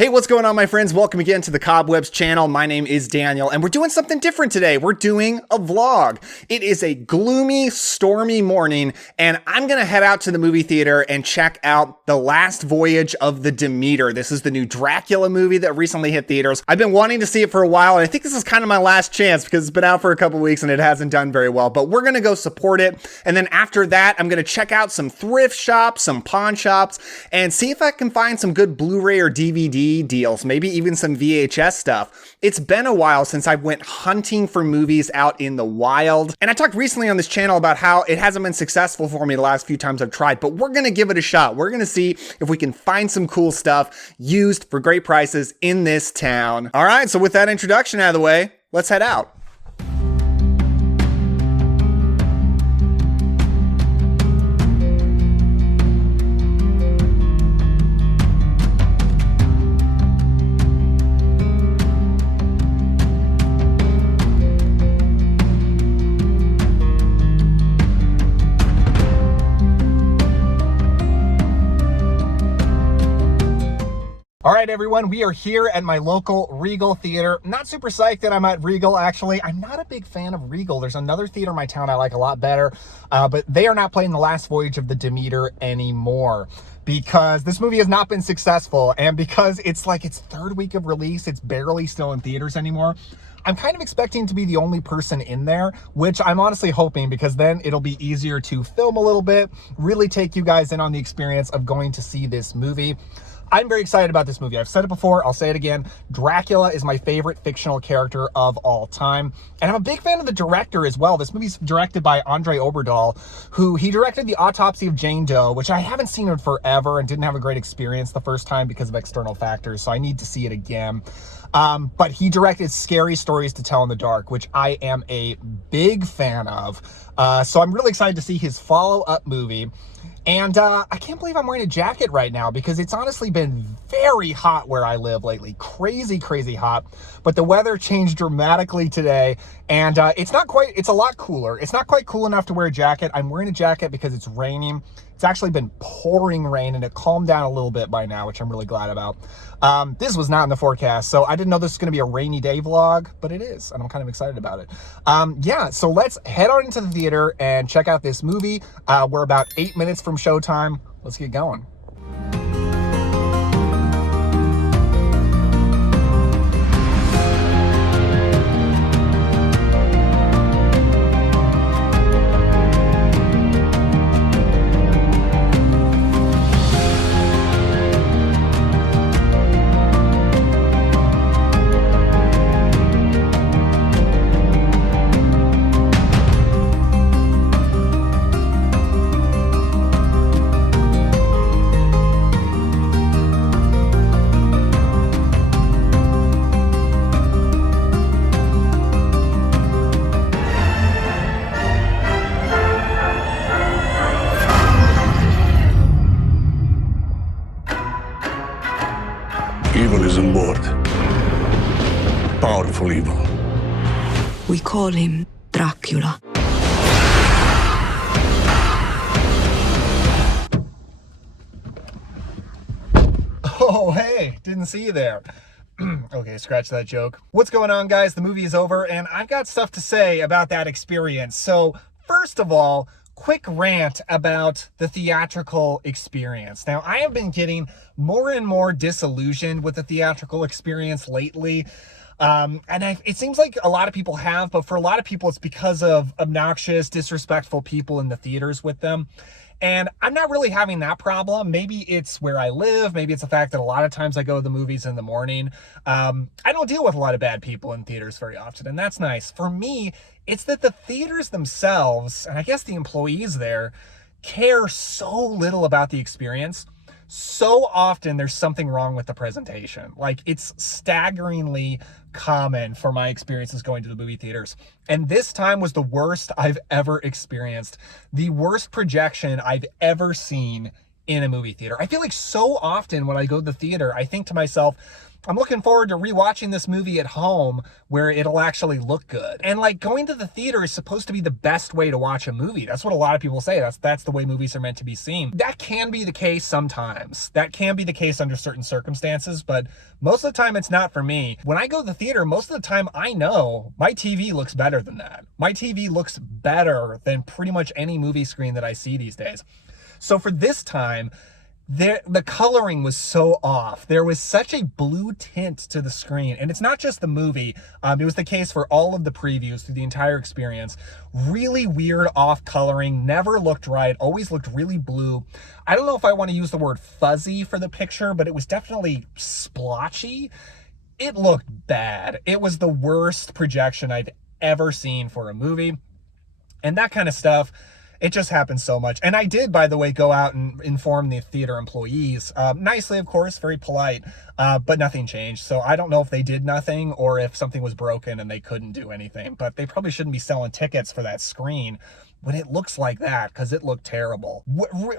Hey, what's going on, my friends? Welcome again to the Cobwebs channel. My name is Daniel, and we're doing something different today. We're doing a vlog. It is a gloomy, stormy morning, and I'm gonna head out to the movie theater and check out The Last Voyage of the Demeter. This is the new Dracula movie that recently hit theaters. I've been wanting to see it for a while, and I think this is kind of my last chance because it's been out for a couple weeks and it hasn't done very well, but we're gonna go support it. And then after that, I'm gonna check out some thrift shops, some pawn shops, and see if I can find some good Blu-ray or DVD deals, maybe even some VHS stuff. It's been a while since I went hunting for movies out in the wild. And I talked recently on this channel about how it hasn't been successful for me the last few times I've tried, but we're gonna give it a shot. We're gonna see if we can find some cool stuff used for great prices in this town. All right, so with that introduction out of the way, let's head out. All right, everyone, we are here at my local Regal theater. Not super psyched that I'm at Regal, actually. I'm not a big fan of Regal. There's another theater in my town I like a lot better, but they are not playing The Last Voyage of the Demeter anymore because this movie has not been successful, and because it's like its third week of release, it's barely still in theaters anymore. I'm kind of expecting to be the only person in there, which I'm honestly hoping, because then it'll be easier to film a little bit, really take you guys in on the experience of going to see this movie. I'm very excited about this movie. I've said it before, I'll say it again. Dracula is my favorite fictional character of all time. And I'm a big fan of the director as well. This movie's directed by Andre Oberdahl, who he directed The Autopsy of Jane Doe, which I haven't seen in forever and didn't have a great experience the first time because of external factors, so I need to see it again. But he directed Scary Stories to Tell in the Dark, which I am a big fan of. So I'm really excited to see his follow-up movie. And I can't believe I'm wearing a jacket right now because it's honestly been very hot where I live lately. Crazy, crazy hot. But the weather changed dramatically today, and it's a lot cooler. It's not quite cool enough to wear a jacket. I'm wearing a jacket because it's raining. It's actually been pouring rain, and it calmed down a little bit by now, which I'm really glad about. This was not in the forecast, so I didn't know this was going to be a rainy day vlog, but it is, and I'm kind of excited about it. Yeah, so let's head on into the theater and check out this movie. We're about 8 minutes from showtime. Let's get going. Evil is on board. Powerful evil. We call him Dracula. Oh, hey, didn't see you there. Okay, scratch that joke. What's going on, guys? The movie is over, and I've got stuff to say about that experience. So, first of all, quick rant about the theatrical experience. Now, I have been getting more and more disillusioned with the theatrical experience lately. It seems like a lot of people have, but for a lot of people, it's because of obnoxious, disrespectful people in the theaters with them. And I'm not really having that problem. Maybe it's where I live. Maybe it's the fact that a lot of times I go to the movies in the morning. I don't deal with a lot of bad people in theaters very often, and that's nice. For me, it's that the theaters themselves, and I guess the employees there, care so little about the experience. So often there's something wrong with the presentation. Like, it's staggeringly common for my experiences going to the movie theaters. And this time was the worst I've ever experienced. The worst projection I've ever seen in a movie theater. I feel like so often when I go to the theater, I think to myself, I'm looking forward to rewatching this movie at home where it'll actually look good. And like going to the theater is supposed to be the best way to watch a movie. That's what a lot of people say. That's the way movies are meant to be seen. That can be the case sometimes. That can be the case under certain circumstances, but most of the time it's not for me. When I go to the theater, most of the time I know my TV looks better than that. My TV looks better than pretty much any movie screen that I see these days. So for this time, the coloring was so off. There was such a blue tint to the screen. And it's not just the movie. It was the case for all of the previews through the entire experience. Really weird off coloring, never looked right, always looked really blue. I don't know if I want to use the word fuzzy for the picture, but it was definitely splotchy. It looked bad. It was the worst projection I've ever seen for a movie. And that kind of stuff, it just happens so much. And I did, by the way, go out and inform the theater employees, nicely, of course, very polite, but nothing changed. So I don't know if they did nothing or if something was broken and they couldn't do anything, but they probably shouldn't be selling tickets for that screen when it looks like that, because it looked terrible.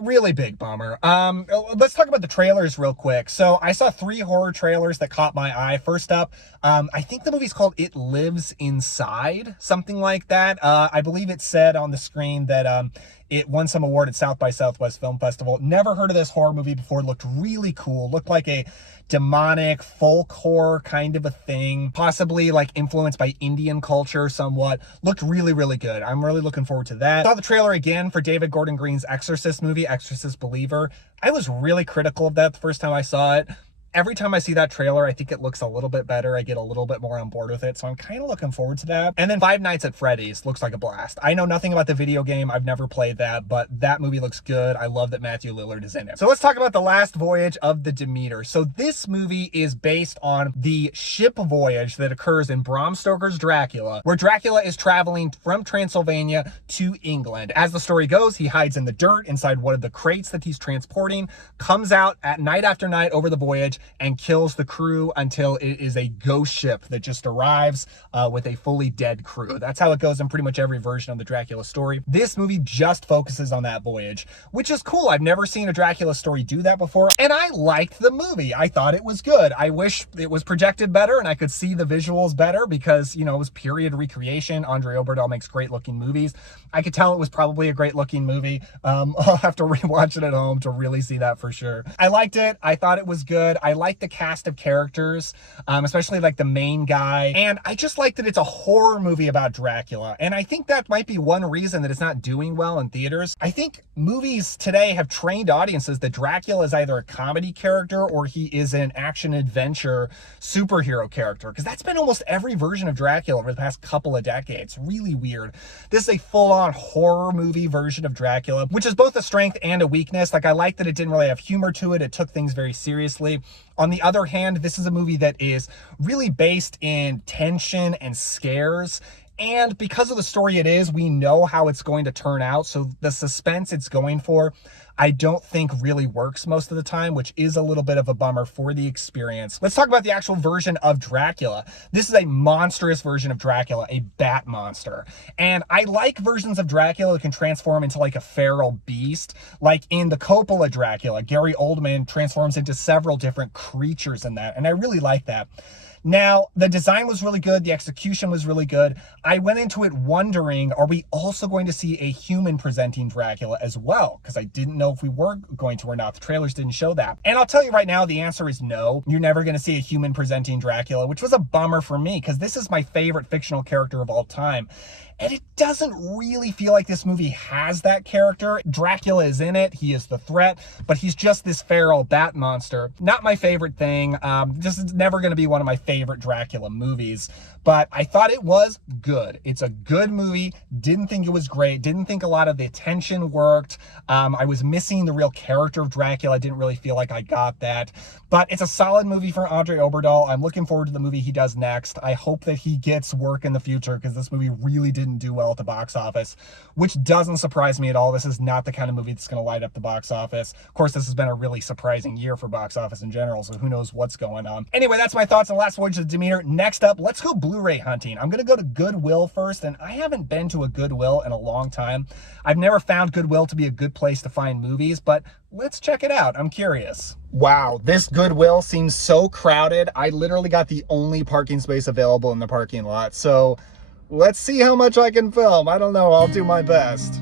Really big bummer. Let's talk about the trailers real quick. So I saw 3 horror trailers that caught my eye. First up, I think the movie's called It Lives Inside, something like that. I believe it said on the screen that it won some award at South by Southwest Film Festival. Never heard of this horror movie before. It looked really cool. Looked like a demonic folk horror kind of a thing, possibly like influenced by Indian culture somewhat. Looked really, really good. I'm really looking forward to that. Saw the trailer again for David Gordon Green's Exorcist movie, Exorcist Believer. I was really critical of that the first time I saw it. Every time I see that trailer, I think it looks a little bit better. I get a little bit more on board with it. So I'm kind of looking forward to that. And then Five Nights at Freddy's looks like a blast. I know nothing about the video game. I've never played that, but that movie looks good. I love that Matthew Lillard is in it. So let's talk about The Last Voyage of the Demeter. So this movie is based on the ship voyage that occurs in Bram Stoker's Dracula, where Dracula is traveling from Transylvania to England. As the story goes, he hides in the dirt inside one of the crates that he's transporting, comes out at night after night over the voyage, and kills the crew until it is a ghost ship that just arrives with a fully dead crew. That's how it goes in pretty much every version of the Dracula story. This movie just focuses on that voyage, which is cool. I've never seen a Dracula story do that before, and I liked the movie. I thought it was good. I wish it was projected better and I could see the visuals better because, you know, it was period recreation. Andre Oberdahl makes great looking movies. I could tell it was probably a great looking movie. I'll have to rewatch it at home to really see that for sure. I liked it. I thought it was good. I like the cast of characters, especially like the main guy. And I just like that it's a horror movie about Dracula. And I think that might be one reason that it's not doing well in theaters. I think movies today have trained audiences that Dracula is either a comedy character or he is an action adventure superhero character. Because that's been almost every version of Dracula over the past couple of decades. Really weird. This is a full-on horror movie version of Dracula, which is both a strength and a weakness. Like, I like that it didn't really have humor to it. It took things very seriously. On the other hand, this is a movie that is really based in tension and scares. And because of the story it is, we know how it's going to turn out. So the suspense it's going for, I don't think really works most of the time, which is a little bit of a bummer for the experience. Let's talk about the actual version of Dracula. This is a monstrous version of Dracula, a bat monster. And I like versions of Dracula that can transform into like a feral beast. Like in the Coppola Dracula, Gary Oldman transforms into several different creatures in that. And I really like that. Now, the design was really good. The execution was really good. I went into it wondering, are we also going to see a human presenting Dracula as well? Because I didn't know if we were going to or not. The trailers didn't show that. And I'll tell you right now, the answer is no. You're never going to see a human presenting Dracula, which was a bummer for me because this is my favorite fictional character of all time. And it doesn't really feel like this movie has that character. Dracula is in it. He is the threat, but he's just this feral bat monster. Not my favorite thing. This is never going to be one of my favorite Dracula movies, but I thought it was good. It's a good movie. Didn't think it was great. Didn't think a lot of the tension worked. I was missing the real character of Dracula. I didn't really feel like I got that, but it's a solid movie for Andre Oberdahl. I'm looking forward to the movie he does next. I hope that he gets work in the future because this movie really didn't didn't do well at the box office, which doesn't surprise me at all. This is not the kind of movie that's going to light up the box office. Of course, this has been a really surprising year for box office in general, so who knows what's going on. Anyway, that's my thoughts on Last Voyage of Demeter. Next up, let's go Blu-ray hunting. I'm going to go to Goodwill first, and I haven't been to a Goodwill in a long time. I've never found Goodwill to be a good place to find movies, but let's check it out. I'm curious. Wow, this Goodwill seems so crowded. I literally got the only parking space available in the parking lot. So let's see how much I can film. I don't know, I'll do my best.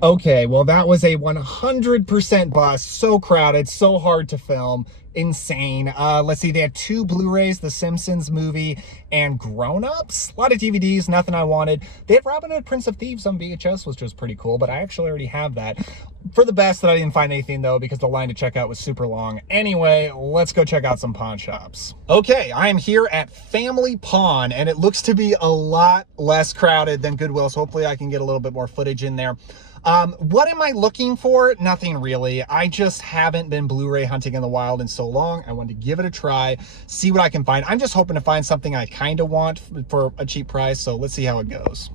Okay, well, that was a 100% bust. So crowded, so hard to film. Insane. Let's see, they had 2 Blu-rays, The Simpsons movie and Grown Ups. A lot of DVDs, nothing I wanted. They had Robin Hood, Prince of Thieves on VHS, which was pretty cool, but I actually already have that. For the best that I didn't find anything, though, because the line to check out was super long. Anyway, let's go check out some pawn shops. Okay, I am here at Family Pawn, and it looks to be a lot less crowded than Goodwill, so hopefully I can get a little bit more footage in there. What am I looking for? Nothing really. I just haven't been Blu-ray hunting in the wild in so long. I wanted to give it a try, see what I can find. I'm just hoping to find something I kind of want for a cheap price, so let's see how it goes.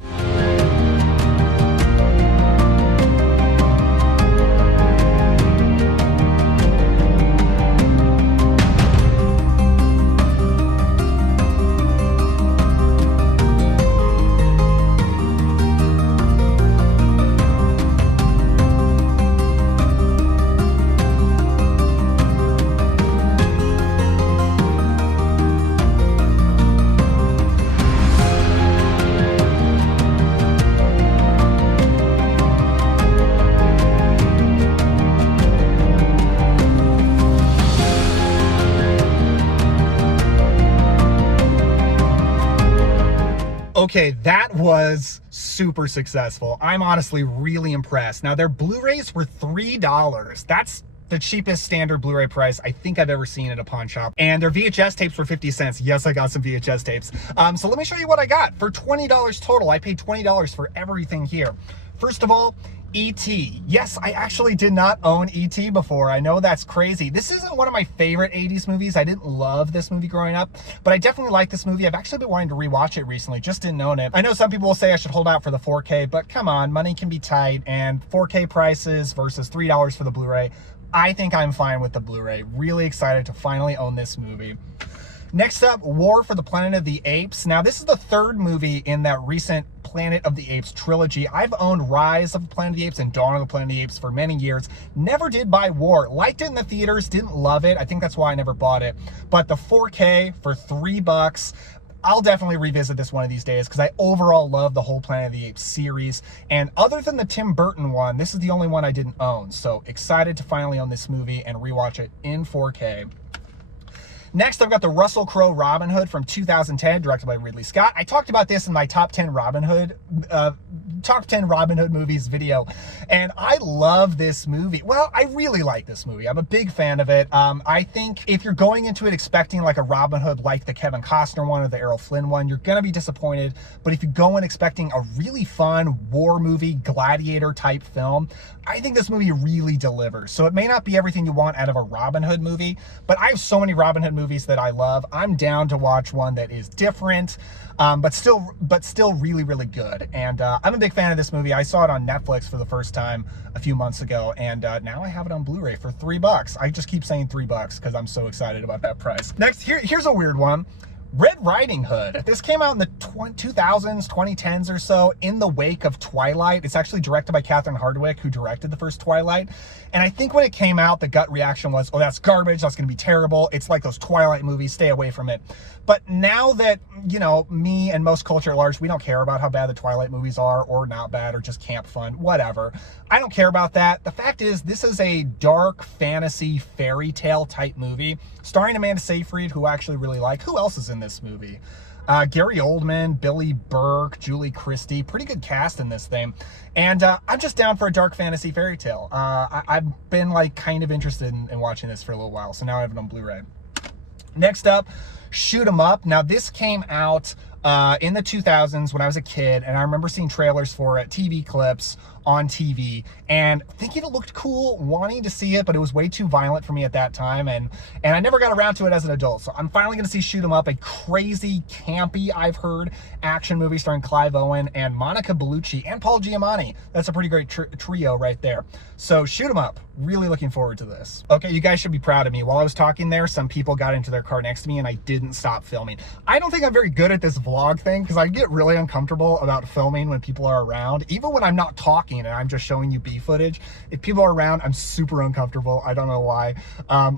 Okay, that was super successful. I'm honestly really impressed. Now, their Blu-rays were $3. That's the cheapest standard Blu-ray price I think I've ever seen at a pawn shop. And their VHS tapes were 50 cents. Yes, I got some VHS tapes. So let me show you what I got. For $20 total, I paid $20 for everything here. First of all, E.T. Yes, I actually did not own E.T. before. I know that's crazy. This isn't one of my favorite 80s movies. I didn't love this movie growing up, but I definitely like this movie. I've actually been wanting to rewatch it recently, just didn't own it. I know some people will say I should hold out for the 4K, but come on, money can be tight, and 4K prices versus $3 for the Blu-ray. I think I'm fine with the Blu-ray. Really excited to finally own this movie. Next up, War for the Planet of the Apes. Now, this is the 3rd movie in that recent Planet of the Apes trilogy. I've owned Rise of the Planet of the Apes and Dawn of the Planet of the Apes for many years. Never did buy War. Liked it in the theaters, didn't love it. I think that's why I never bought it. But the 4K for $3, I'll definitely revisit this one of these days because I overall love the whole Planet of the Apes series. And other than the Tim Burton one, this is the only one I didn't own. So excited to finally own this movie and rewatch it in 4K. Next, I've got the Russell Crowe Robin Hood from 2010, directed by Ridley Scott. I talked about this in my top 10 Robin Hood movies video, and I love this movie. Well, I really like this movie. I'm a big fan of it. I think if you're going into it expecting like a Robin Hood like the Kevin Costner one or the Errol Flynn one, you're gonna be disappointed. But if you go in expecting a really fun war movie, gladiator type film, I think this movie really delivers. So it may not be everything you want out of a Robin Hood movie, but I have so many Robin Hood movies that I love. I'm down to watch one that is different, but still really, really good. And I'm a big fan of this movie. I saw it on Netflix for the first time a few months ago, and now I have it on Blu-ray for $3. I just keep saying $3 because I'm so excited about that price. Next, here's a weird one. Red Riding Hood. This came out in the 2000s, 2010s or so, in the wake of Twilight. It's actually directed by Catherine Hardwicke, who directed the first Twilight. And I think when it came out, the gut reaction was, oh, that's garbage, that's gonna be terrible. It's like those Twilight movies, stay away from it. But now that, you know, me and most culture at large, we don't care about how bad the Twilight movies are, or not bad, or just camp fun, whatever. I don't care about that. The fact is, this is a dark fantasy fairy tale type movie, starring Amanda Seyfried, who I actually really like. Who else is in this movie? Gary Oldman, Billy Burke, Julie Christie, pretty good cast in this thing. And I'm just down for a dark fantasy fairy tale. I've been like kind of interested in watching this for a little while, so now I have it on Blu-ray. Next up, Shoot 'Em Up. Now this came out in the 2000s when I was a kid, and I remember seeing trailers for it, TV clips on TV, and thinking it looked cool, wanting to see it, but it was way too violent for me at that time, and I never got around to it as an adult. So I'm finally going to see Shoot 'Em Up, a crazy, campy, I've heard, action movie starring Clive Owen and Monica Bellucci and Paul Giamatti. That's a pretty great trio right there. So Shoot 'Em Up, really looking forward to this. Okay, you guys should be proud of me. While I was talking there, some people got into their car next to me and I didn't stop filming. I don't think I'm very good at this vlog thing because I get really uncomfortable about filming when people are around, even when I'm not talking and I'm just showing you B footage. If people are around, I'm super uncomfortable. I don't know why.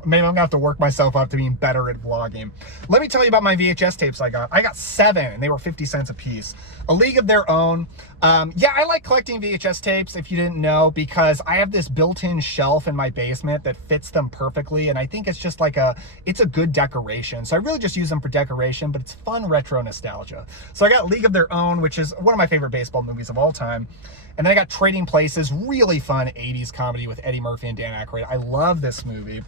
Maybe I'm gonna have to work myself up to being better at vlogging. Let me tell you about my VHS tapes I got. I got 7 and they were 50 cents a piece. A League of Their Own. Yeah, I like collecting VHS tapes, if you didn't know, because I have this built-in shelf in my basement that fits them perfectly, and I think it's just like it's a good decoration. So I really just use them for decoration, but it's fun retro nostalgia. So I got League of Their Own, which is one of my favorite baseball movies of all time. And then I got Trading Places, really fun 80s comedy with Eddie Murphy and Dan Aykroyd. I love this movie.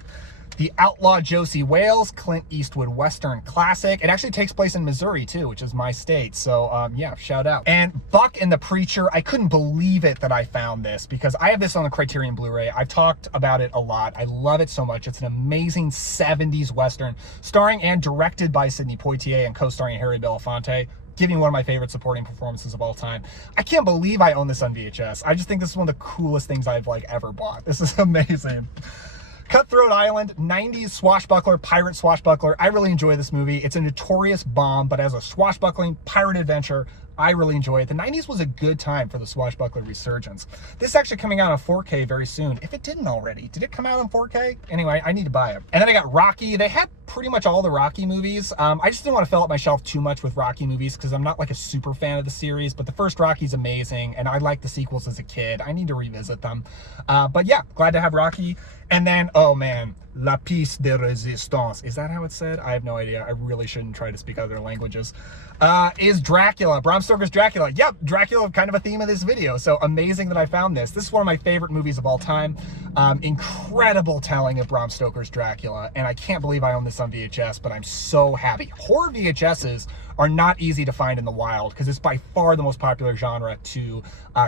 The Outlaw Josie Wales, Clint Eastwood Western classic. It actually takes place in Missouri too, which is my state. So yeah, shout out. And Buck and the Preacher. I couldn't believe it that I found this because I have this on the Criterion Blu-ray. I've talked about it a lot. I love it so much. It's an amazing 70s Western starring and directed by Sidney Poitier and co-starring Harry Belafonte, giving one of my favorite supporting performances of all time. I can't believe I own this on VHS. I just think this is one of the coolest things I've like ever bought. This is amazing. Cutthroat Island, 90s swashbuckler, pirate swashbuckler. I really enjoy this movie. It's a notorious bomb, but as a swashbuckling pirate adventure, I really enjoy it. The 90s was a good time for the swashbuckler resurgence. This is actually coming out on 4K very soon, if it didn't already. Did it come out on 4K? Anyway, I need to buy it. And then I got Rocky. They had pretty much all the Rocky movies. I just didn't want to fill up my shelf too much with Rocky movies because I'm not like a super fan of the series, but the first Rocky's amazing, and I liked the sequels as a kid. I need to revisit them. But yeah, glad to have Rocky. And then, oh man, La Pièce de Résistance. Is that how it's said? I have no idea. I really shouldn't try to speak other languages. Is Dracula. Bram Stoker's Dracula. Yep, Dracula, kind of a theme of this video. So amazing that I found this. This is one of my favorite movies of all time. Incredible telling of Bram Stoker's Dracula. And I can't believe I own this on VHS, but I'm so happy. Horror VHSs are not easy to find in the wild because it's by far the most popular genre to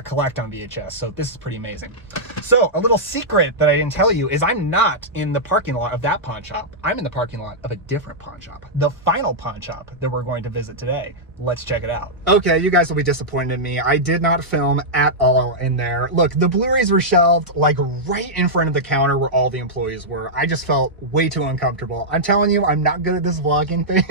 collect on VHS. So this is pretty amazing. So a little secret that I didn't tell you is I'm not in the parking lot of that pawn shop. I'm in the parking lot of a different pawn shop, the final pawn shop that we're going to visit today. Let's check it out. Okay, you guys will be disappointed in me. I did not film at all in there. Look, the Blu-rays were shelved like right in front of the counter where all the employees were. I just felt way too uncomfortable. I'm telling you, I'm not good at this vlogging thing.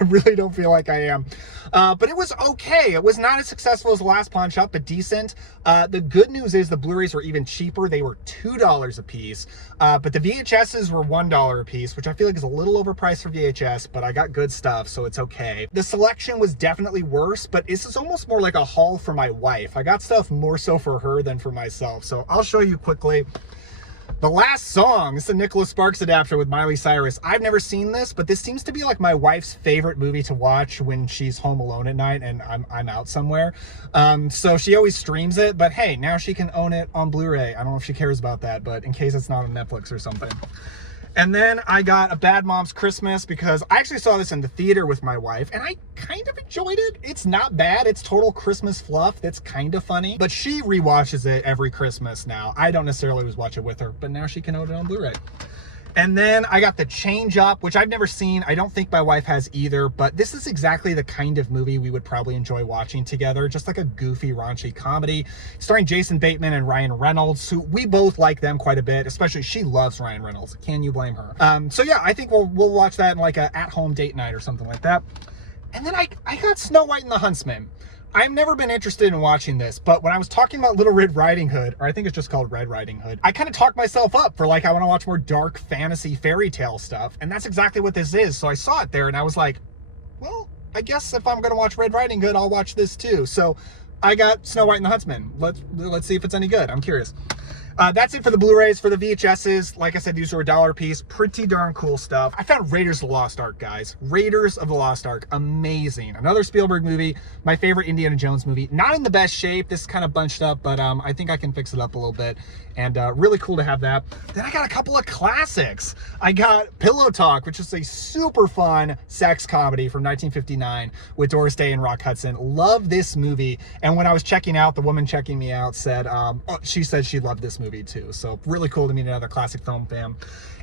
I really don't feel like I am. But it was okay. It was not as successful as the last pawn shop, but decent. The good news is the Blu-rays were even cheaper. They were $2 a piece. But the VHSs were $1 a piece, which I feel like is a little overpriced for VHS, but I got good stuff, so it's okay. The selection was definitely worse, but this is almost more like a haul for my wife. I got stuff more so for her than for myself, so I'll show you quickly. The Last Song, this is a Nicholas Sparks adaptation with Miley Cyrus. I've never seen this, but this seems to be like my wife's favorite movie to watch when she's home alone at night and I'm out somewhere. So she always streams it, but hey, now she can own it on Blu-ray. I don't know if she cares about that, but in case it's not on Netflix or something. And then I got A Bad Mom's Christmas because I actually saw this in the theater with my wife and I kind of enjoyed it. It's not bad. It's total Christmas fluff that's kind of funny, but she rewatches it every Christmas now. I don't necessarily always watch it with her, but now she can own it on Blu-ray. And then I got The Change Up, which I've never seen. I don't think my wife has either, but this is exactly the kind of movie we would probably enjoy watching together. Just like a goofy, raunchy comedy starring Jason Bateman and Ryan Reynolds, who we both like them quite a bit, especially she loves Ryan Reynolds. Can you blame her? So yeah, I think we'll watch that in like a at-home date night or something like that. And then I got Snow White and the Huntsman. I've never been interested in watching this, but when I was talking about Little Red Riding Hood, or I think it's just called Red Riding Hood, I kind of talked myself up for like, I want to watch more dark fantasy fairy tale stuff. And that's exactly what this is. So I saw it there and I was like, well, I guess if I'm going to watch Red Riding Hood, I'll watch this too. So I got Snow White and the Huntsman. Let's see if it's any good. I'm curious. That's it for the Blu-rays. For the VHSs, like I said, these were $1 a piece. Pretty darn cool stuff. I found Raiders of the Lost Ark, guys. Raiders of the Lost Ark. Amazing. Another Spielberg movie. My favorite Indiana Jones movie. Not in the best shape. This is kind of bunched up, but I think I can fix it up a little bit. And really cool to have that. Then I got a couple of classics. I got Pillow Talk, which is a super fun sex comedy from 1959 with Doris Day and Rock Hudson. Love this movie. And when I was checking out, the woman checking me out said, she said she loved this movie too. So really cool to meet another classic film fan.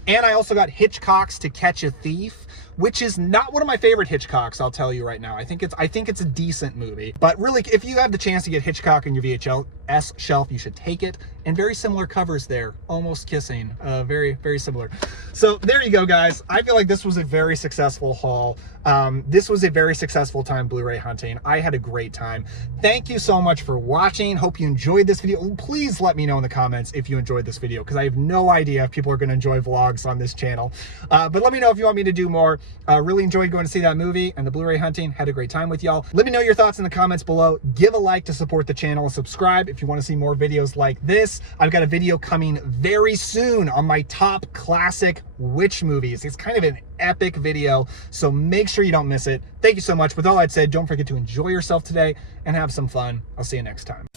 And I also got Hitchcock's To Catch a Thief, which is not one of my favorite Hitchcocks, I'll tell you right now. I think it's a decent movie. But really, if you have the chance to get Hitchcock on your VHS shelf, you should take it. And very similar covers there, almost kissing, very, very similar. So there you go, guys. I feel like this was a very successful haul. This was a very successful time Blu-ray hunting. I had a great time. Thank you so much for watching. Hope you enjoyed this video. Please let me know in the comments if you enjoyed this video, because I have no idea if people are going to enjoy vlogs on this channel. But let me know if you want me to do more. Really enjoyed going to see that movie and the Blu-ray hunting. Had a great time with y'all. Let me know your thoughts in the comments below. Give a like to support the channel and subscribe if you want to see more videos like this. I've got a video coming very soon on my top classic witch movies. It's kind of an epic video, so make sure you don't miss it. Thank you so much. With all that said, don't forget to enjoy yourself today and have some fun. I'll see you next time.